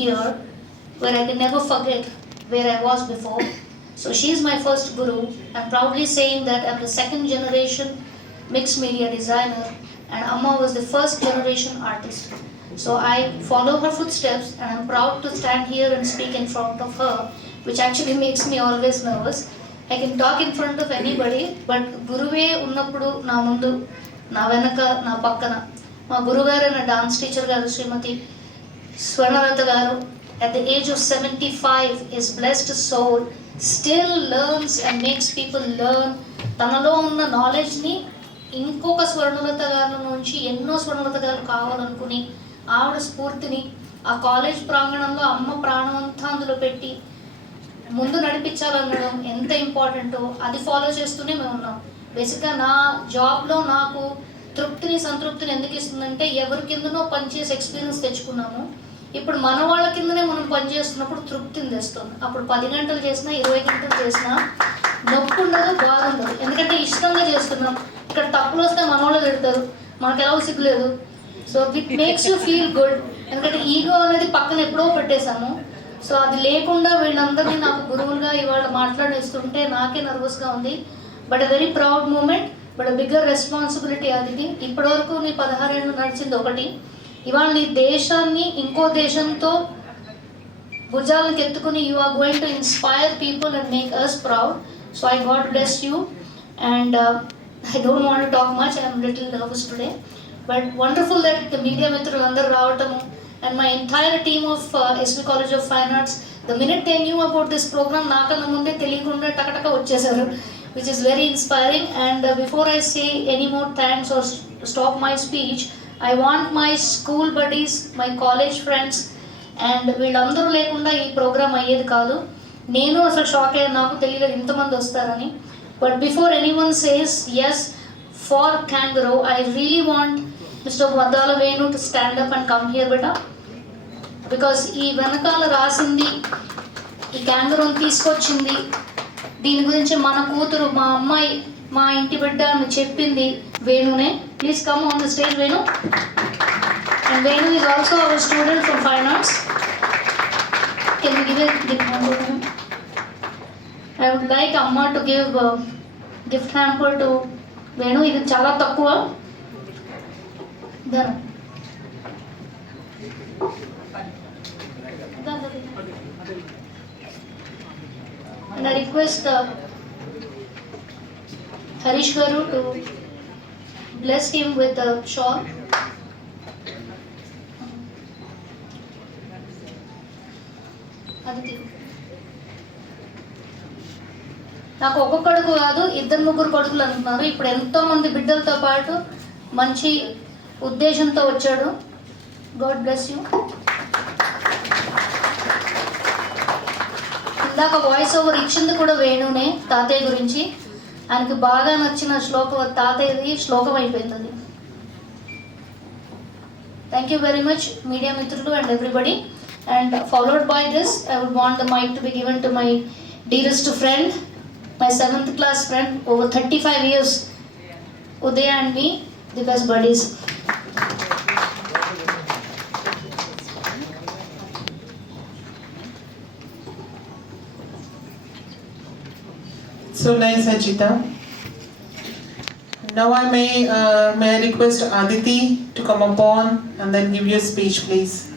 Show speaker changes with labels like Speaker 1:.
Speaker 1: here where I can never forget where I was before. So she's my first guru. I'm proudly saying that I'm the second generation mixed media designer and Amma was the first generation artist. So I follow her footsteps and I'm proud to stand here and speak in front of her, which actually makes me always nervous. I can talk in front of anybody, but గురువే ఉన్నప్పుడు నా ముందు నా వెనక నా పక్కన మా గురుగారు నా డాన్స్ టీచర్ గారు శ్రీమతి స్వర్ణలత గారు at the age of 75 his blessed soul still learns and makes people learn. తనలో ఉన్న నాలెడ్జ్ని ఇంకొక స్వర్ణలత గారి నుంచి ఎన్నో స్వర్ణలత గారు కావాలనుకుని ఆవిడ స్ఫూర్తిని ఆ కాలేజ్ ప్రాంగణంలో అమ్మ ప్రాణం అంతా అందులో పెట్టి ముందు నడిపించాలనడం ఎంత ఇంపార్టెంటో అది ఫాలో చేస్తూనే మేము ఉన్నాం. బేసిక్గా నా జాబ్లో నాకు తృప్తిని సంతృప్తిని ఎందుకు ఇస్తుందంటే ఎవరి కిందనో పనిచేసే ఎక్స్పీరియన్స్ తెచ్చుకున్నాము. ఇప్పుడు మన వాళ్ళ కిందనే మనం పనిచేస్తున్నప్పుడు తృప్తిని తెస్తుంది. అప్పుడు పది గంటలు చేసినా ఇరవై గంటలు చేసినా నొప్పి ఉండదు బాధ ఉండదు. ఎందుకంటే ఇష్టంగా చేస్తున్నాం. ఇక్కడ తప్పులు వస్తే మన వాళ్ళు తిడతారు. మనకు ఎలా సిగ్గులేదు so it makes you feel good ఎందుకంటే ఈగో అనేది పక్కన ఎప్పుడో పెట్టేశాము. సో అది లేకుండా వీళ్ళందరినీ నాకు గురువులుగా ఇవాళ మాట్లాడేస్తుంటే నాకే నర్వస్గా ఉంది. But a very proud moment but bigger responsibility అది ఇప్పటివరకు నీ పదహారేళ్ళు నడిచింది ఒకటి. ఇవాళ నీ దేశాన్ని ఇంకో దేశంతో భుజాలను ఎత్తుకుని you are going to inspire people and make us proud so I God bless you and I don't want talk much I'm little nervous today but wonderful that the media మిత్రులు అందరూ రావటము and my entire team of SV college of fine arts the minute they knew about this programme నాకన్నా ముందే తెలియకుండా టకటక వచ్చేసారు which is very inspiring and before I say any more thanks or stop my speech I want my school buddies my college friends and వీళ్ళందరూ లేకుండా ఈ programme అయ్యేది కాదు. నేను అసలు షాక్ అయ్యాను. నాకు తెలియలేదు ఇంతమంది వస్తారని. But before any one says S for kangaroo I really want mister Vaddala Venu to stand up and come here beta because ఈ వెనకాల రాసింది ఈ క్యాంగరోని తీసుకొచ్చింది దీని గురించి మన కూతురు మా అమ్మాయి మా ఇంటి బిడ్డ అని చెప్పింది వేణునే please come on the stage Venu and Venu is also our student from fine arts can we give a gift hamper to him i would like amma to give a gift hamper to Venu ఇది చాలా తక్కువ ధర And I request uh, Harish Garu to bless him with a shawl. అది నాకు ఒక్క కొడుకు కాదు ఇద్దరు ముగ్గురు కొడుకులు అంటున్నారు. ఇప్పుడు ఎంతో మంది బిడ్డలతో పాటు మంచి ఉద్దేశంతో వచ్చాడు. God bless you. ఇందాక వాయిస్ ఓవర్ ఇచ్చింది కూడా వేణునే తాతయ్య గురించి. ఆయనకి బాగా నచ్చిన శ్లోకం తాతయ్యది శ్లోకం అయిపోయింది అది thank you very much media మిత్రులు and everybody and followed by this I would want the mic to be given to my dearest friend my seventh class friend over thirty five years Uday and me the best buddies
Speaker 2: So nice, Ajita. Now I may, uh, may I request Aditi to come upon and then give your speech, please.